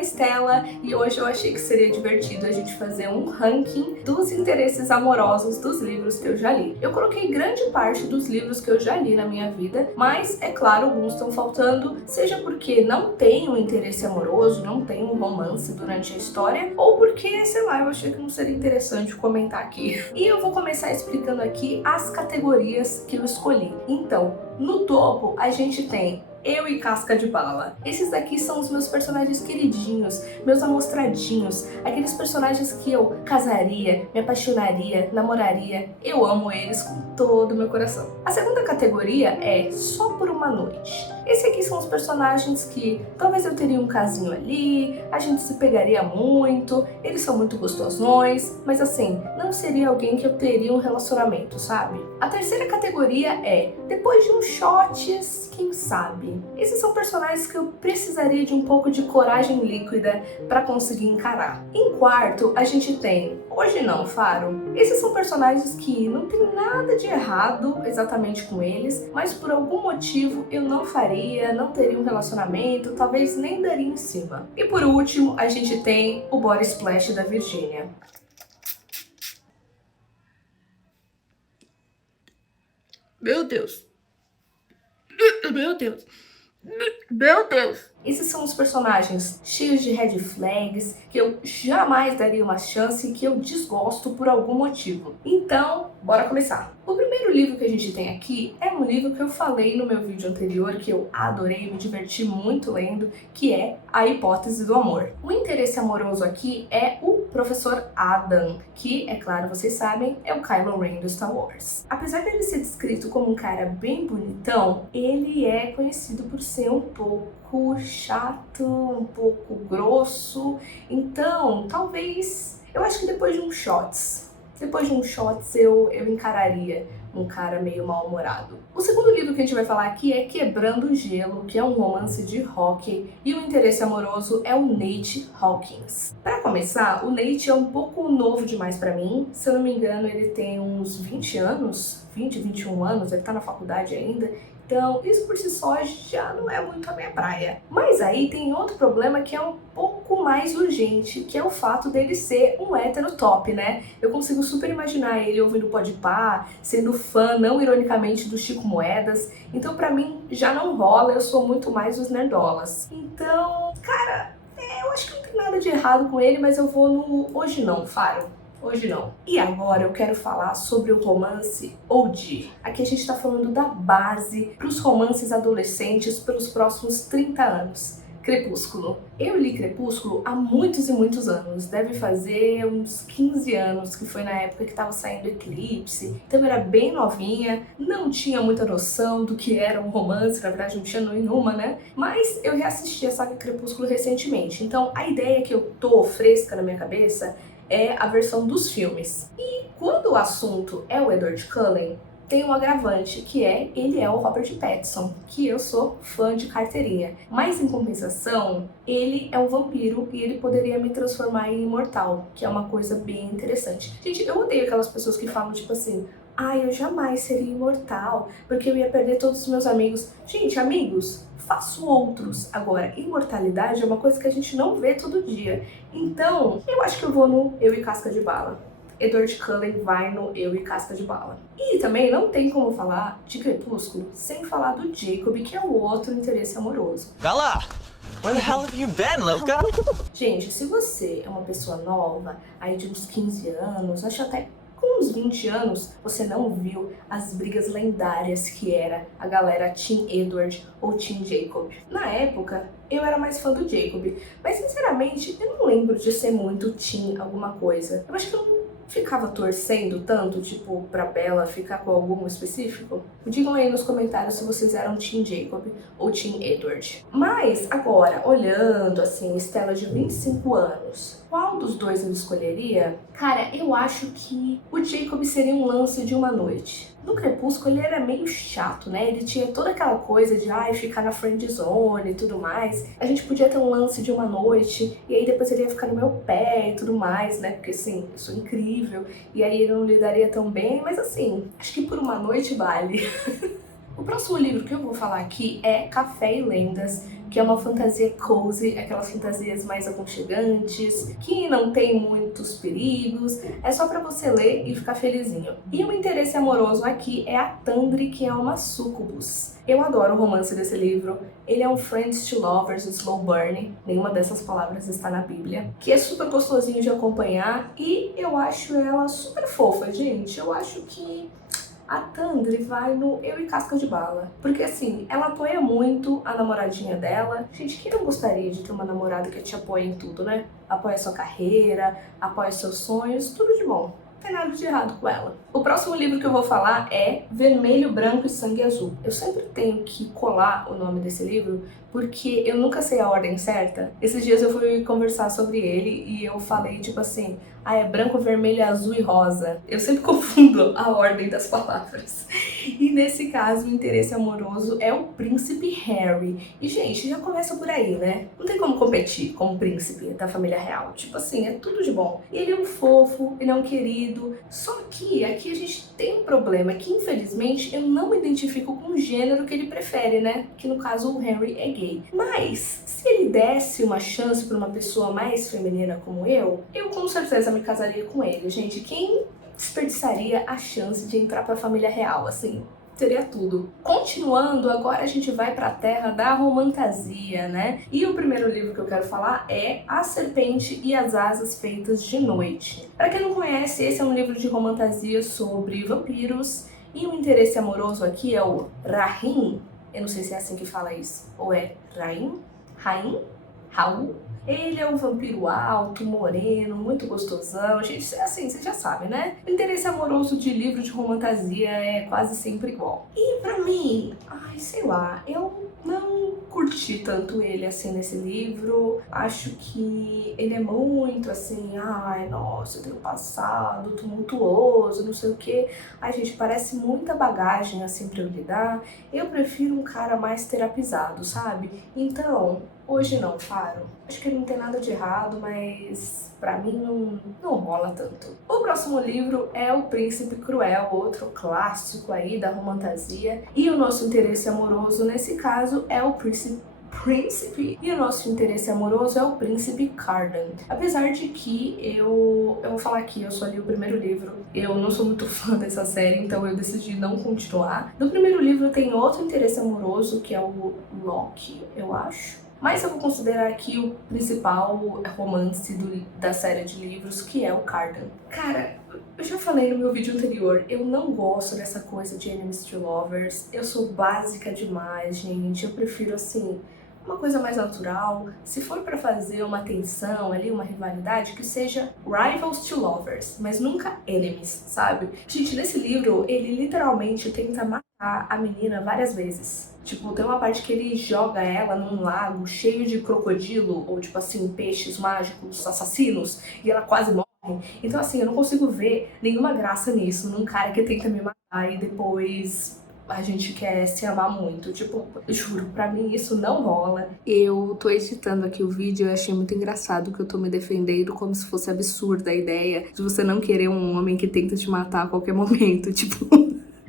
a Estela e hoje eu achei que seria divertido a gente fazer um ranking dos interesses amorosos dos livros que eu já li. Eu coloquei grande parte dos livros que eu já li na minha vida, mas é claro, alguns estão faltando, seja porque não tem um interesse amoroso, não tem um romance durante a história, ou porque, sei lá, eu achei que não seria interessante comentar aqui. E eu vou começar explicando aqui as categorias que eu escolhi. Então, no topo a gente tem Eu e Casca de Bala. Esses daqui são os meus personagens queridinhos, meus amostradinhos, aqueles personagens que eu casaria, me apaixonaria, namoraria. Eu amo eles com todo o meu coração. A segunda categoria é Só por uma Noite. Esse aqui são os personagens que talvez eu teria um casinho ali, a gente se pegaria muito, eles são muito gostosões, mas assim, não seria alguém que eu teria um relacionamento, sabe? A terceira categoria é Depois de uns shots, quem sabe? Esses são personagens que eu precisaria de um pouco de coragem líquida para conseguir encarar. Em quarto, a gente tem Hoje Não, Faro. Esses são personagens que não tem nada de errado exatamente com eles, mas por algum motivo eu não faria, não teria um relacionamento, talvez nem daria em cima. E por último, a gente tem o Body Splash da Virgínia. Meu Deus. Meu Deus. Meu Deus! Esses são os personagens cheios de red flags, que eu jamais daria uma chance e que eu desgosto por algum motivo. Então, bora começar! O primeiro livro que a gente tem aqui é um livro que eu falei no meu vídeo anterior, que eu adorei, me diverti muito lendo, que é A Hipótese do Amor. O interesse amoroso aqui é o Professor Adam, que, é claro, vocês sabem, é o Kylo Ren do Star Wars. Apesar dele ser descrito como um cara bem bonitão, ele é conhecido por ser um pouco chato, um pouco grosso, então talvez, eu acho que depois de uns shots eu encararia um cara meio mal-humorado. O segundo livro que a gente vai falar aqui é Quebrando o Gelo, que é um romance de hockey, e o interesse amoroso é o Nate Hawkins. Para começar, o Nate é um pouco novo demais para mim, se eu não me engano ele tem uns 20 anos, 21 anos, ele tá na faculdade ainda, então isso por si só já não é muito a minha praia. Mas aí tem outro problema que é um pouco mais urgente, que é o fato dele ser um hétero top, né? Eu consigo super imaginar ele ouvindo Podpah, sendo fã, não ironicamente, do Chico Moedas. Então pra mim já não rola, eu sou muito mais os nerdolas. Então, cara, eu acho que não tem nada de errado com ele, mas eu vou no Hoje Não, Faro. Hoje não. E agora eu quero falar sobre o romance OG. Aqui a gente tá falando da base para os romances adolescentes pelos próximos 30 anos. Crepúsculo. Eu li Crepúsculo há muitos e muitos anos, deve fazer uns 15 anos, que foi na época que tava saindo Eclipse, então eu era bem novinha, não tinha muita noção do que era um romance, na verdade não tinha nenhuma, né? Mas eu reassisti a saga Crepúsculo recentemente, então a ideia que eu tô fresca na minha cabeça é a versão dos filmes. E quando o assunto é o Edward Cullen, tem um agravante, que é ele é o Robert Pattinson, que eu sou fã de carteirinha. Mas em compensação, ele é um vampiro e ele poderia me transformar em imortal, que é uma coisa bem interessante. Gente, eu odeio aquelas pessoas que falam tipo assim: ai, eu jamais seria imortal, porque eu ia perder todos os meus amigos. Gente, amigos, faço outros. Agora, imortalidade é uma coisa que a gente não vê todo dia. Então, eu acho que eu vou no Eu e Casca de Bala. Edward Cullen vai no Eu e Casca de Bala. E também não tem como falar de Crepúsculo sem falar do Jacob, que é o outro interesse amoroso. Bella! Where the hell have you been, louca? Gente, se você é uma pessoa nova, aí de uns 15 anos, acho até com uns 20 anos, você não viu as brigas lendárias que era a galera Team Edward ou Team Jacob. Na época, eu era mais fã do Jacob, mas sinceramente, eu não lembro de ser muito Team alguma coisa. Eu acho que eu não ficava torcendo tanto, tipo, pra Bella ficar com algum específico. Digam aí nos comentários se vocês eram Team Jacob ou Team Edward. Mas, agora, olhando, assim, Estela de 25 anos, qual dos dois eu escolheria? Cara, eu acho que o Jacob seria um lance de uma noite. No Crepúsculo ele era meio chato, né? Ele tinha toda aquela coisa de ficar na friend zone e tudo mais. A gente podia ter um lance de uma noite e aí depois ele ia ficar no meu pé e tudo mais, né? Porque assim, eu sou incrível e aí ele não lidaria tão bem, mas assim, acho que por uma noite vale. O próximo livro que eu vou falar aqui é Café e Lendas, que é uma fantasia cozy, aquelas fantasias mais aconchegantes, que não tem muitos perigos, é só pra você ler e ficar felizinho. E o interesse amoroso aqui é a Tandri, que é uma sucubus. Eu adoro o romance desse livro, ele é um Friends to Lovers, slow burn, nenhuma dessas palavras está na Bíblia, que é super gostosinho de acompanhar e eu acho ela super fofa, gente. Eu acho que a Tandri vai no eu e casca de bala. Porque assim, ela apoia muito a namoradinha dela. Gente, quem não gostaria de ter uma namorada que te apoia em tudo, né? Apoia sua carreira, apoia seus sonhos, tudo de bom. Não tem nada de errado com ela. O próximo livro que eu vou falar é Vermelho, Branco e Sangue Azul. Eu sempre tenho que colar o nome desse livro porque eu nunca sei a ordem certa. Esses dias eu fui conversar sobre ele e eu falei tipo assim, é branco, vermelho, azul e rosa. Eu sempre confundo a ordem das palavras. E nesse caso, o interesse amoroso é o príncipe Harry. E gente, já começa por aí, né? Não tem como competir com o príncipe da família real. Tipo assim, é tudo de bom. Ele é um fofo, ele é um querido. Só que aqui a gente tem um problema que infelizmente eu não me identifico com o gênero que ele prefere, né? Que no caso o Harry é gay. Mas se ele desse uma chance para uma pessoa mais feminina como eu com certeza me casaria com ele. Gente, quem desperdiçaria a chance de entrar pra família real, assim? Teria tudo. Continuando, agora a gente vai pra terra da romantasia, né? E o primeiro livro que eu quero falar é A Serpente e as Asas Feitas de Noite. Pra quem não conhece, esse é um livro de romantasia sobre vampiros e o interesse amoroso aqui é o Rahim. Eu não sei se é assim que fala isso. Ou é Raim? Raul? Ele é um vampiro alto, moreno, muito gostosão. Gente, assim, você já sabe, né? O interesse amoroso de livro de romantasia é quase sempre igual. E pra mim, sei lá, eu não curti tanto ele assim nesse livro. Acho que ele é muito assim, nossa, eu tenho um passado tumultuoso, não sei o quê. Gente, parece muita bagagem assim pra eu lidar. Eu prefiro um cara mais terapizado, sabe? Então, hoje não, Faro. Acho que não tem nada de errado, mas pra mim não rola tanto. O próximo livro é O Príncipe Cruel, outro clássico aí da romantasia. E o nosso interesse amoroso, nesse caso, é o príncipe. E o nosso interesse amoroso é o príncipe Cardan. Apesar de que eu vou falar aqui, eu só li o primeiro livro. Eu não sou muito fã dessa série, então eu decidi não continuar. No primeiro livro tem outro interesse amoroso, que é o Loki, eu acho. Mas eu vou considerar aqui o principal romance da série de livros, que é o Cardan. Cara, eu já falei no meu vídeo anterior, eu não gosto dessa coisa de enemies to lovers. Eu sou básica demais, gente. Eu prefiro, assim, uma coisa mais natural. Se for pra fazer uma tensão ali, uma rivalidade, que seja rivals to lovers, mas nunca enemies, sabe? Gente, nesse livro, ele literalmente tenta matar a menina várias vezes. Tipo, tem uma parte que ele joga ela num lago cheio de crocodilo, ou tipo assim, peixes mágicos, assassinos, e ela quase morre. Então assim, eu não consigo ver nenhuma graça nisso, num cara que tenta me matar e depois a gente quer se amar muito. Tipo, juro, pra mim isso não rola. Eu tô editando aqui o vídeo e eu achei muito engraçado que eu tô me defendendo como se fosse absurda a ideia de você não querer um homem que tenta te matar a qualquer momento, tipo...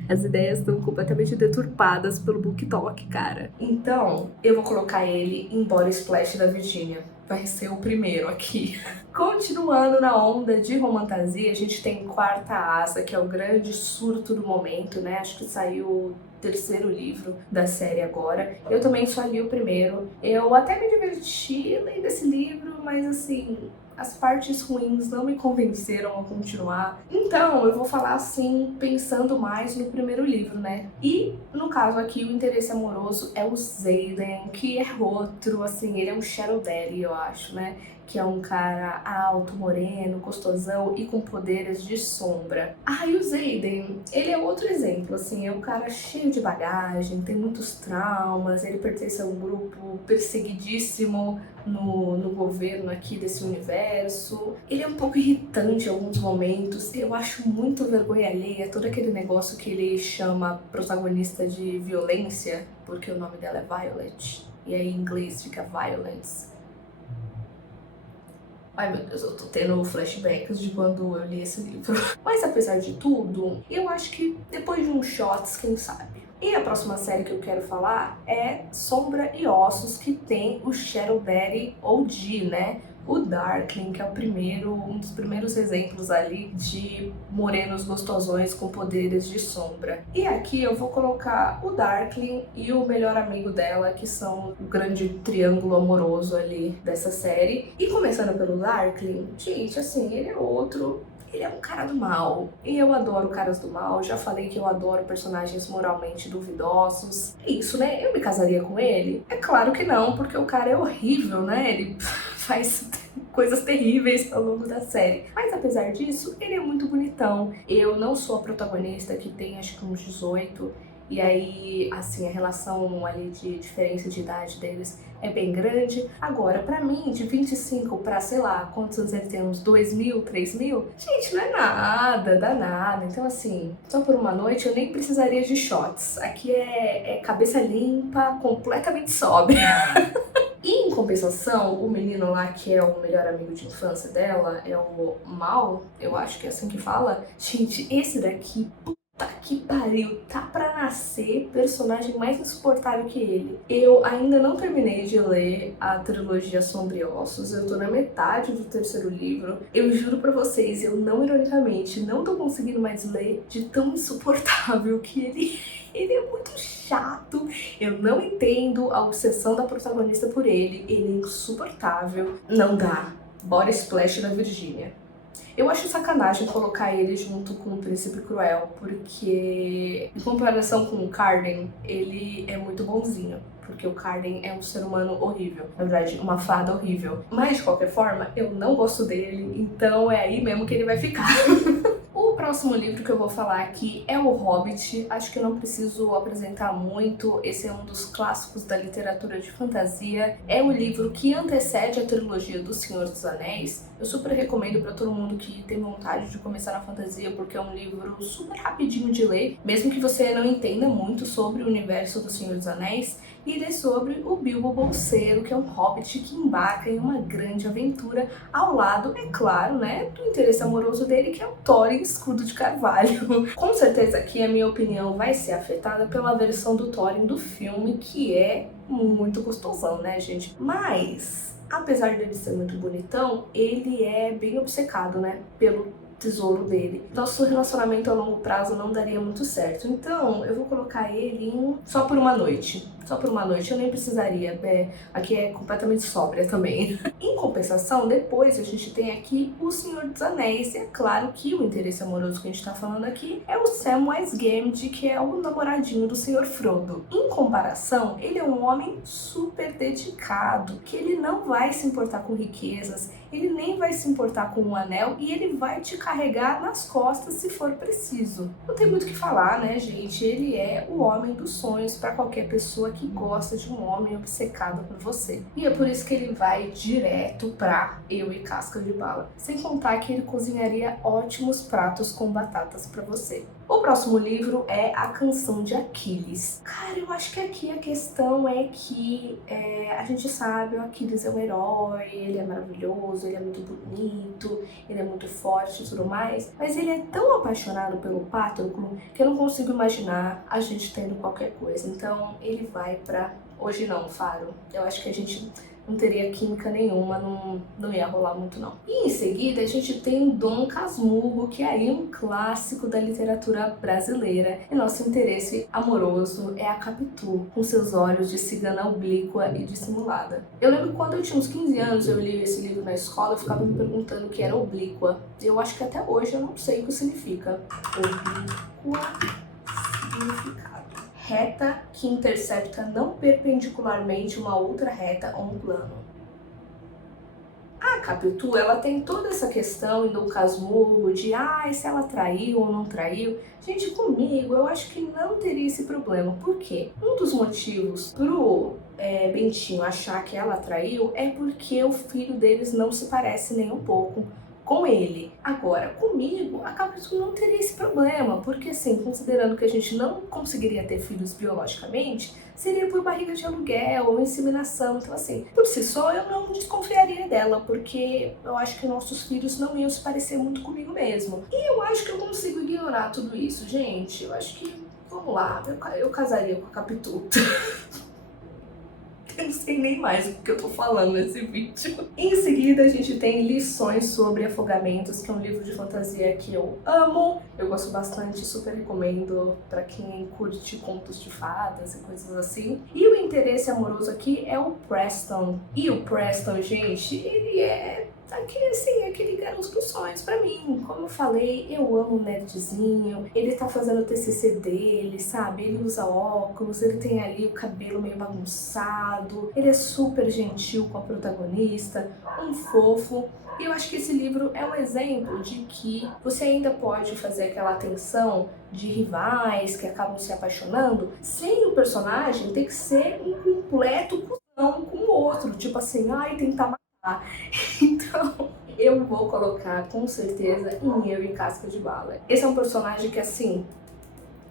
As ideias estão completamente deturpadas pelo BookTok, cara. Então, eu vou colocar ele em Body Splash da Virginia. Vai ser o primeiro aqui. Continuando na onda de romantasia, a gente tem Quarta Asa, que é o grande surto do momento, né? Acho que saiu o terceiro livro da série agora. Eu também só li o primeiro. Eu até me diverti lendo esse livro, mas assim... as partes ruins não me convenceram a continuar. Então, eu vou falar assim, pensando mais no primeiro livro, né? E, no caso aqui, o interesse amoroso é o Xaden, que é outro, assim, ele é um Shadow Daddy, eu acho, né? Que é um cara alto, moreno, gostosão e com poderes de sombra. E o Xaden, ele é outro exemplo, assim, é um cara cheio de bagagem, tem muitos traumas, ele pertence a um grupo perseguidíssimo no governo aqui desse universo. Ele é um pouco irritante em alguns momentos, eu acho muito vergonha alheia todo aquele negócio que ele chama a protagonista de violência, porque o nome dela é Violet, e aí em inglês fica Violence. Ai meu Deus, eu tô tendo flashbacks de quando eu li esse livro. Mas apesar de tudo, eu acho que depois de uns shots, quem sabe? E a próxima série que eu quero falar é Sombra e Ossos, que tem o Shadow Daddy OG, né? O Darkling, que é um dos primeiros exemplos ali de morenos gostosões com poderes de sombra. E aqui eu vou colocar o Darkling e o melhor amigo dela, que são o grande triângulo amoroso ali dessa série. E começando pelo Darkling, gente, assim, ele é um cara do mal. E eu adoro caras do mal. Já falei que eu adoro personagens moralmente duvidosos. É isso, né? Eu me casaria com ele? É claro que não, porque o cara é horrível, né? Ele faz coisas terríveis ao longo da série. Mas apesar disso, ele é muito bonitão. Eu não sou a protagonista, que tem acho que uns 18. E aí, assim, a relação ali de diferença de idade deles é bem grande. Agora, pra mim, de 25 pra, sei lá, quantos anos ele tem? Uns 2.000, 3.000? Gente, não é nada, dá nada. Então, assim, só por uma noite eu nem precisaria de shots. Aqui é cabeça limpa, completamente sóbria. E em compensação, o menino lá, que é o melhor amigo de infância dela, é o Mal, eu acho que é assim que fala. Gente, esse daqui, puta que pariu, tá pra nascer personagem mais insuportável que ele. Eu ainda não terminei de ler a trilogia Sombra e Ossos, eu tô na metade do terceiro livro. Eu juro pra vocês, eu não ironicamente, não tô conseguindo mais ler de tão insuportável que ele é. Ele é muito chato, eu não entendo a obsessão da protagonista por ele é insuportável, não dá. Bora Splash da Virgínia. Eu acho sacanagem colocar ele junto com o Príncipe Cruel, porque em comparação com o Carden, ele é muito bonzinho. Porque o Carden é um ser humano horrível, na verdade, uma fada horrível. Mas, de qualquer forma, eu não gosto dele, então é aí mesmo que ele vai ficar. O próximo livro que eu vou falar aqui é O Hobbit. Acho que eu não preciso apresentar muito, esse é um dos clássicos da literatura de fantasia. É o livro que antecede a trilogia do Senhor dos Anéis. Eu super recomendo para todo mundo que tem vontade de começar na fantasia, porque é um livro super rapidinho de ler, mesmo que você não entenda muito sobre o universo do Senhor dos Anéis. E ele é sobre o Bilbo Bolseiro, que é um hobbit que embarca em uma grande aventura ao lado, é claro, né, do interesse amoroso dele, que é o Thorin Escudo de Carvalho. Com certeza aqui a minha opinião vai ser afetada pela versão do Thorin do filme, que é muito gostosão, né, gente? Mas, apesar dele ser muito bonitão, ele é bem obcecado, né, pelo tesouro dele. Nosso relacionamento a longo prazo não daria muito certo. Então, eu vou colocar ele em Só por uma Noite. Só por uma noite eu nem precisaria, aqui é completamente sóbria também. Em compensação, depois a gente tem aqui O Senhor dos Anéis. E é claro que o interesse amoroso que a gente tá falando aqui é o Samwise Gamgee, que é o namoradinho do Senhor Frodo. Em comparação, ele é um homem super dedicado, que ele não vai se importar com riquezas, ele nem vai se importar com um anel e ele vai te carregar nas costas se for preciso. Não tem muito o que falar, né, gente? Ele é o homem dos sonhos para qualquer pessoa que gosta de um homem obcecado por você. E é por isso que ele vai direto pra Eu e Casca de Bala. Sem contar que ele cozinharia ótimos pratos com batatas pra você. O próximo livro é A Canção de Aquiles. Cara, eu acho que aqui a questão é que a gente sabe, o Aquiles é um herói, ele é maravilhoso, ele é muito bonito, ele é muito forte e tudo mais, mas ele é tão apaixonado pelo Patroclo que eu não consigo imaginar a gente tendo qualquer coisa. Então ele vai pra Hoje Não, Faro. Eu acho que a gente não teria química nenhuma, não ia rolar muito não. E em seguida a gente tem o Dom Casmurro, que é aí um clássico da literatura brasileira. E nosso interesse amoroso é a Capitu, com seus olhos de cigana oblíqua e dissimulada. Eu lembro que quando eu tinha uns 15 anos, eu li esse livro na escola, eu ficava me perguntando o que era oblíqua. Eu acho que até hoje eu não sei o que significa. Oblíqua significado: reta que intercepta não perpendicularmente uma outra reta ou um plano. A Capitu, ela tem toda essa questão em Dom Casmurro de se ela traiu ou não traiu. Gente, comigo eu acho que não teria esse problema. Por quê? Um dos motivos pro Bentinho achar que ela traiu é porque o filho deles não se parece nem um pouco com ele. Agora, comigo, a Capitu não teria esse problema, porque assim, considerando que a gente não conseguiria ter filhos biologicamente, seria por barriga de aluguel ou inseminação. Então assim, por si só eu não desconfiaria dela, porque eu acho que nossos filhos não iam se parecer muito comigo mesmo. E eu acho que eu consigo ignorar tudo isso, gente. Eu acho que vamos lá, eu casaria com a Capitu. Eu não sei nem mais o que eu tô falando nesse vídeo. Em seguida, a gente tem Lições sobre Afogamentos, que é um livro de fantasia que eu amo. Eu gosto bastante, super recomendo pra quem curte contos de fadas e coisas assim. E o interesse amoroso aqui é o Preston. E o Preston, gente, ele é aquele garoto dos sonhos pra mim. Como eu falei, eu amo o nerdzinho. Ele tá fazendo o TCC dele, sabe? Ele usa óculos, ele tem ali o cabelo meio bagunçado. Ele é super gentil com a protagonista, um fofo. E eu acho que esse livro é um exemplo de que você ainda pode fazer aquela tensão de rivais que acabam se apaixonando sem o personagem ter que ser um completo cuzão com o outro. Tipo assim, ai, tentar matar. Então, eu vou colocar com certeza em Eu e Casca de Bala. Esse é um personagem que, assim,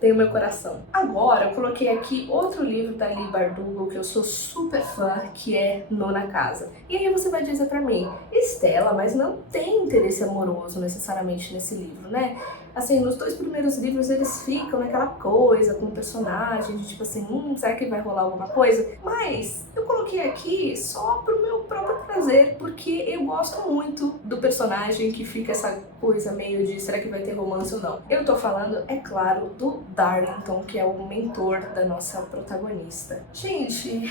tem o meu coração. Agora, eu coloquei aqui outro livro da Leigh Bardugo, que eu sou super fã, que é Nona Casa. E aí você vai dizer pra mim, Estela, mas não tem interesse amoroso necessariamente nesse livro, né? Assim, nos 2 primeiros livros eles ficam naquela coisa com o personagem, de tipo assim, será que vai rolar alguma coisa? Mas eu coloquei aqui só pro meu próprio prazer, porque eu gosto muito do personagem que fica essa coisa meio de será que vai ter romance ou não. Eu tô falando, é claro, do Darlington, que é o mentor da nossa protagonista. Gente,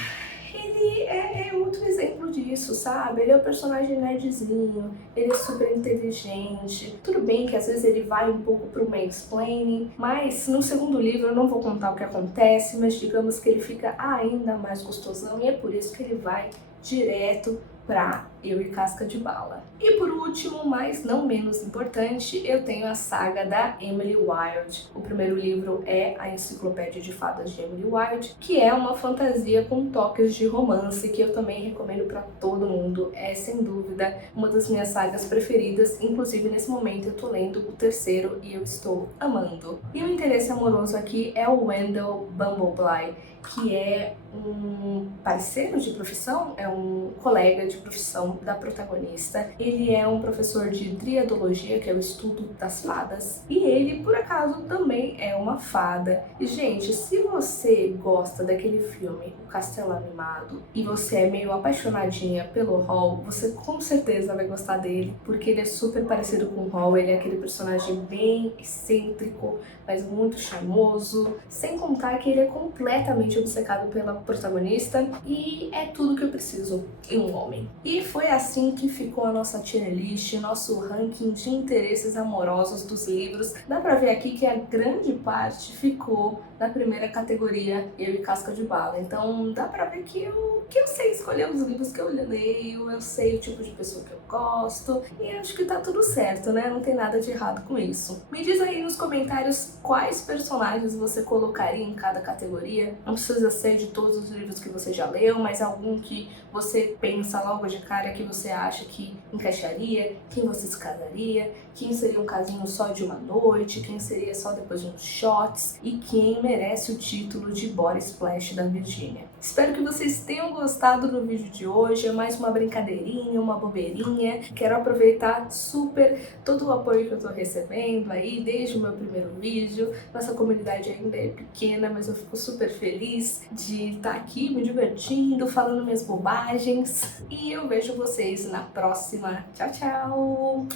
ele é outro exemplo disso, sabe? Ele é um personagem nerdzinho, ele é super inteligente. Tudo bem que às vezes ele vai um pouco pro mansplaining, mas no segundo livro eu não vou contar o que acontece, mas digamos que ele fica ainda mais gostosão e é por isso que ele vai direto pra Eu e Casca de Bala. E por último, mas não menos importante, eu tenho a saga da Emily Wilde. O primeiro livro é a Enciclopédia de Fadas de Emily Wilde, que é uma fantasia com toques de romance, que eu também recomendo pra todo mundo. É, sem dúvida, uma das minhas sagas preferidas. Inclusive, nesse momento, eu tô lendo o terceiro e eu estou amando. E o interesse amoroso aqui é o Wendell Bumblebee, que é um parceiro de profissão, é um colega de profissão da protagonista. Ele é um professor de driadologia, que é o estudo das fadas, e ele, por acaso, também é uma fada. E, gente, se você gosta daquele filme, O Castelo Animado, e você é meio apaixonadinha pelo Hall, você com certeza vai gostar dele, porque ele é super parecido com o Hall. Ele é aquele personagem bem excêntrico, mas muito charmoso, sem contar que ele é completamente obcecado pela protagonista, e é tudo que eu preciso em um homem. E foi assim que ficou a nossa tier list, nosso ranking de interesses amorosos dos livros. Dá pra ver aqui que a grande parte ficou na primeira categoria, Eu e Casca de Bala. Então dá pra ver que eu sei escolher os livros que eu leio, eu sei o tipo de pessoa que eu gosto, e acho que tá tudo certo, né? Não tem nada de errado com isso. Me diz aí nos comentários quais personagens você colocaria em cada categoria. Não precisa ser de todos os livros que você já leu, mas algum que você pensa logo de cara que você acha que encaixaria, quem você se casaria, quem seria um casinho só de uma noite, quem seria só depois de uns shots, e quem merece o título de Body Splash da Virginia. Espero que vocês tenham gostado do vídeo de hoje. É mais uma brincadeirinha, uma bobeirinha. Quero aproveitar super todo o apoio que eu tô recebendo aí desde o meu primeiro vídeo. Nossa comunidade ainda é pequena, mas eu fico super feliz de estar aqui me divertindo, falando minhas bobagens. E eu vejo vocês na próxima. Tchau, tchau!